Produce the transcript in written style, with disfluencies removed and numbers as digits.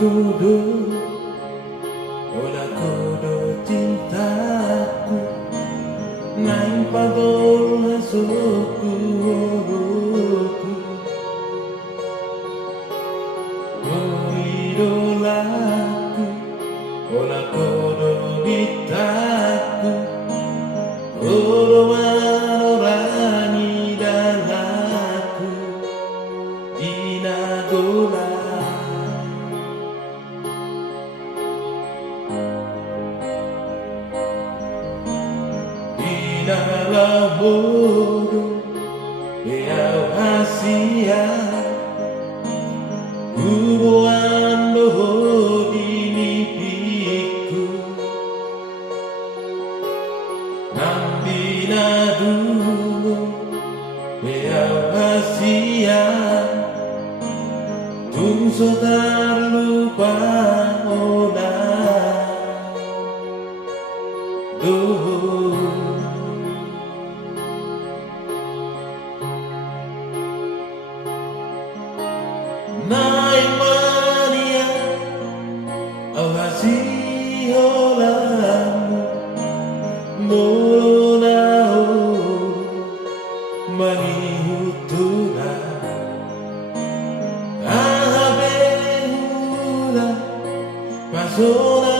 tuduh Ola kodo cintaku Naing pagol hasuku oroku Oh idolaku Ola kodo bitaku Oro manorani dalaku Dinagola Dalam bodoh Beau hasia Hubungan doho di mimpiku Nanti dulu Beau hasia Tungso tak lupa ona Doho Naik mania awasi olamu Molonao manihutuna Ahabehula pasona